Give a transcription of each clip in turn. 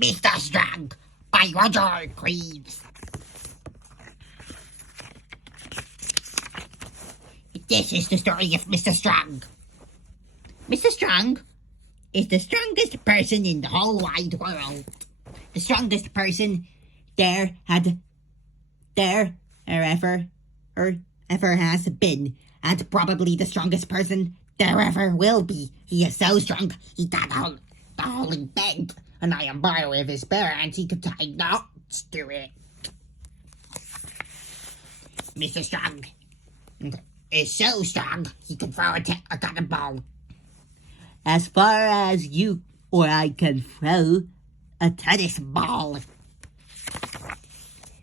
Mr. Strong by Roger Greaves. This is the story of Mr. Strong. Mr. Strong is the strongest person in the whole wide world. The strongest person there ever has been, and probably the strongest person there ever will be. He is so strong, he got the whole in bed, and I am borrowing his bear, and he could tie knots to it. Mr. Strong is so strong, he can throw a cannonball as far as you or I can throw a tennis ball.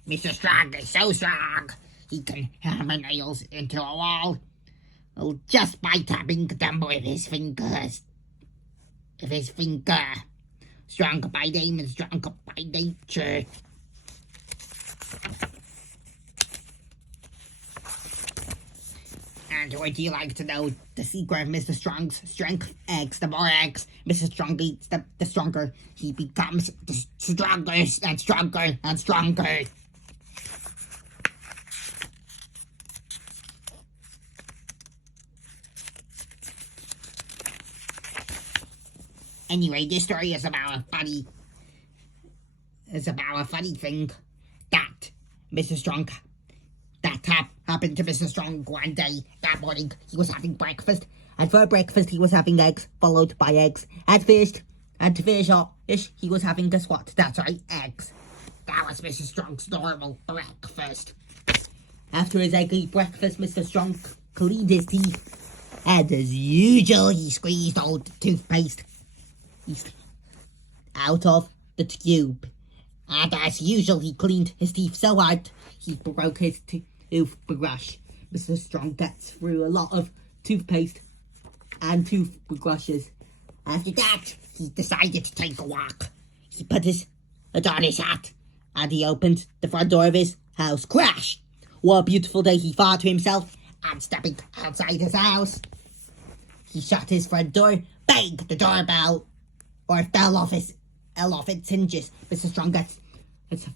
Mr. Strong is so strong, he can hammer nails into a wall just by tapping them with his fingers. Strong by name and strong by nature. And would you like to know the secret of Mr. Strong's strength? Eggs. The more eggs Mr. Strong eats, the stronger he becomes. The stronger and stronger and stronger. Anyway, this story is about a funny thing that happened to Mr. Strong one day. That morning, he was having breakfast, and for breakfast, he was having eggs, followed by eggs. And to finish off, he was having, guess what? That's right, eggs. That was Mr. Strong's normal breakfast. After his eggy breakfast, Mr. Strong cleaned his teeth, and as usual, he squeezed all the toothpaste out of the tube. And as usual, he cleaned his teeth so hard, he broke his toothbrush. Mr. Strong gets through a lot of toothpaste and toothbrushes. After that, he decided to take a walk. He put on his hat, and he opened the front door of his house. Crash! What a beautiful day, he thought to himself, and stepping outside his house, he shut his front door. Bang! The doorbell fell off its hinges. Mr. Strong gets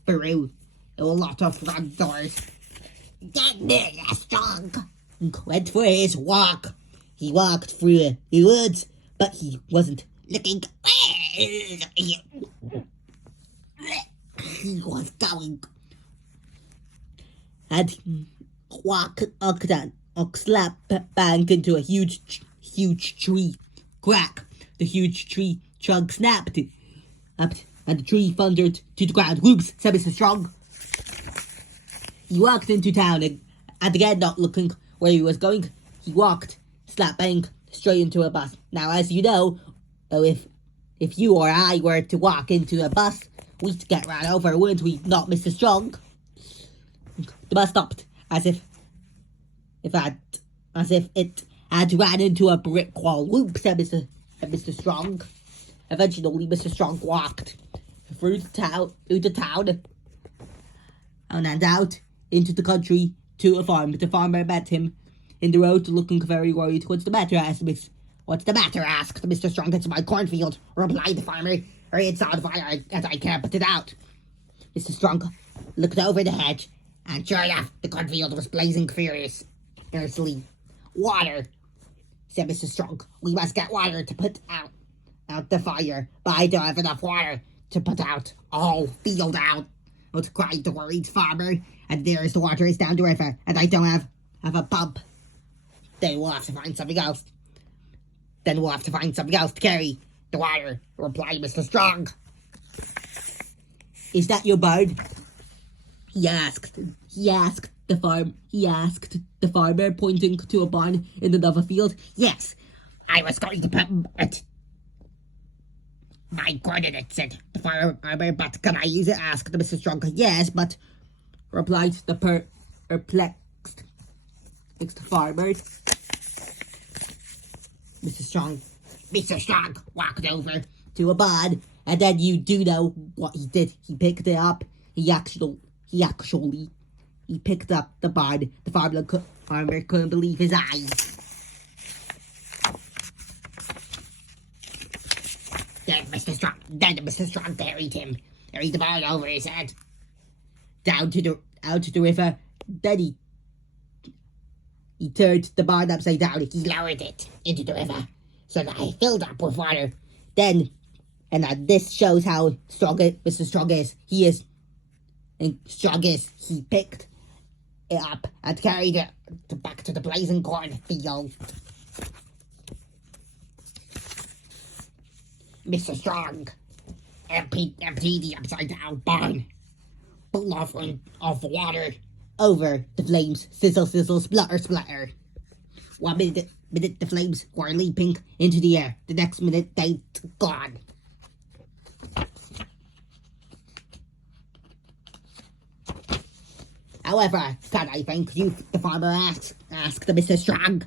through a lot of front doors. Get me, Strong! Went for his walk. He walked through the woods, but he wasn't looking. He was going. And walk slap bang into a huge tree. Crack! The huge tree trunk snapped up, and the tree thundered to the ground. Whoops, said Mr. Strong. He walked into town, and again, not looking where he was going, he walked, slap bang, straight into a bus. Now, as you know, if you or I were to walk into a bus, we'd get run over, wouldn't we? Not Mr. Strong. The bus stopped, as if it had ran into a brick wall. Whoops, said Mr. Strong. Eventually, Mr. Strong walked through the town and out into the country to a farm. The farmer met him in the road, looking very worried. What's the matter? asked Mr. Strong. It's my cornfield, replied the farmer. It's on fire, and I can't put it out. Mr. Strong looked over the hedge, and sure enough, the cornfield was blazing furiously. Water, said Mr. Strong. We must get water to put out the fire, but I don't have enough water to put out a whole field out, cried the worried farmer. And there's the water is down the river, and I don't have a pump. Then we'll have to find something else. To carry the water, replied Mr. Strong. Is that your barn? He asked the farmer, pointing to a barn in another field. Yes, I was going to put my coordinates, said the farmer, but can I use it? asked Mr. Strong. Yes, but, replied the perplexed farmer. Mr. Strong walked over to a barn, and then you do know what he did. He picked it up. He picked up the barn. The farmer couldn't believe his eyes. Then Mr. Strong buried him. Carried the barn over his head. Out to the river. Then he turned the barn upside down. He lowered it into the river so that it filled up with water. Then, this shows how strong Mr. Strong is. He picked it up and carried it back to the blazing cornfield. Mr. Strong emptied the upside down barn full of water over the flames. Sizzle, sizzle, splutter, splutter. 1 minute the flames were leaping into the air. The next minute they'd gone. However, can I thank you? The farmer asked Mr. Strong.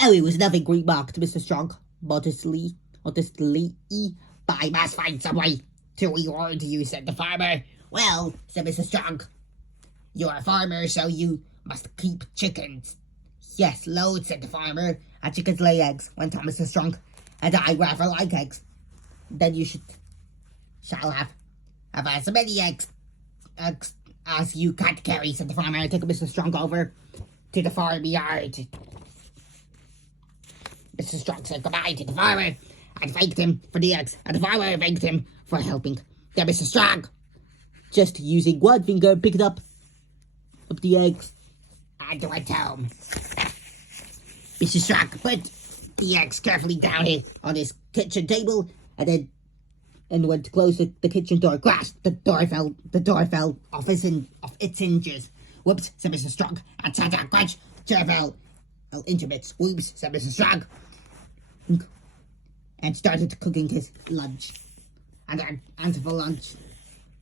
Oh, it was nothing, remarked Mr. Strong modestly. But I must find some way to reward you, said the farmer. Well, said Mr. Strong, you're a farmer, so you must keep chickens. Yes, loads, said the farmer. And chickens lay eggs, went on Mr. Strong. And I rather like eggs. Then you shall have as many eggs as you can carry, said the farmer. I took Mr. Strong over to the farmyard. Mr. Strong said goodbye to the farmer and thanked him for the eggs, and the farmer thanked him for helping. Then Mr. Strong, just using one finger, picked up the eggs and went home. Mr. Strong put the eggs carefully down on his kitchen table and went to close the kitchen door. Crash! The door fell off its hinges. Whoops, said Mr. Strong, and sat down. Crunch! Chair fell into bits. Whoops, said Mr. Strong, and started cooking his lunch. And for lunch,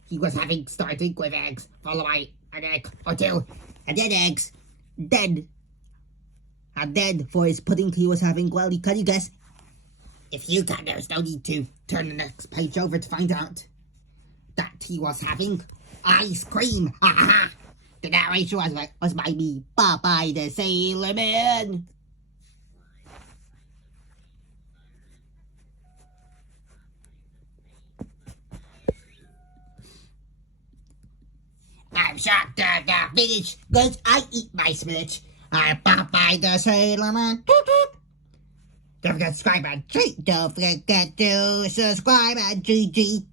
he was starting with eggs, followed by an egg or two, and then eggs. And then for his pudding he was having, well, can you guess? If you can, there's no need to turn the next page over to find out that he was having ice cream. Ha ha ha! The narration was by me, Popeye the Sailor Man. I'm shocked at the finish, cause I eat my spinach. I'm Popeye the Sailor Man. Don't forget to subscribe and treat. Don't forget to subscribe and GG.